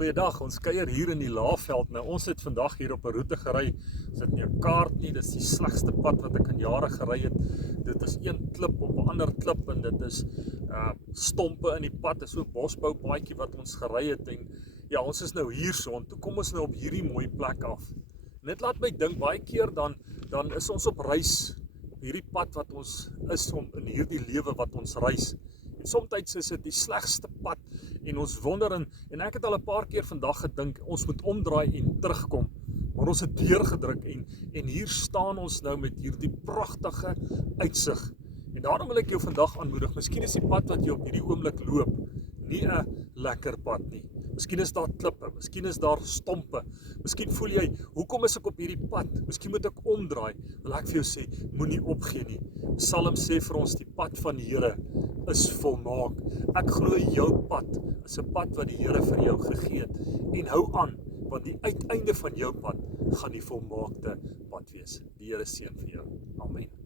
Goeiedag, ons kuier hier in die Laagveld. Nou, ons het vandag hier op 'n roete gery. Ons het nie 'n kaart nie, dis die slegste pad wat ek in jare gery het. Dit is een klip op 'n ander klip en dit is stompe in die pad. Dit is so 'n bosboupaadjie wat ons gery het en ja, ons is nou hier so en toe kom ons nou op hierdie mooi plek af. En dit laat my dink, baie keer dan is ons op reis, hierdie pad wat ons is om in hierdie lewe wat ons reis. En soms is dit die slegste pad en ons wonder en ek het al 'n paar keer vandag gedink, ons moet omdraai en terugkom. Maar ons het deurgedruk en hier staan ons nou met hierdie pragtige uitsig. En daarom wil ek jou vandag aanmoedig, miskien is die pad wat jy op hierdie oomblik loop, nie 'n lekker pad nie. Miskien is daar klippe, miskien is daar stompe. Miskien voel jy, hoekom is ek op hierdie pad? Miskien moet ek omdraai. Wil ek vir jou sê, moenie opgee nie. Psalm sê vir ons, die pad van die Here is volmaak. Ek glo jou pad is 'n pad wat die Here vir jou gegee het. En hou aan, want die uiteinde van jou pad gaan die volmaakte pad wees. Die Here seën vir jou. Amen.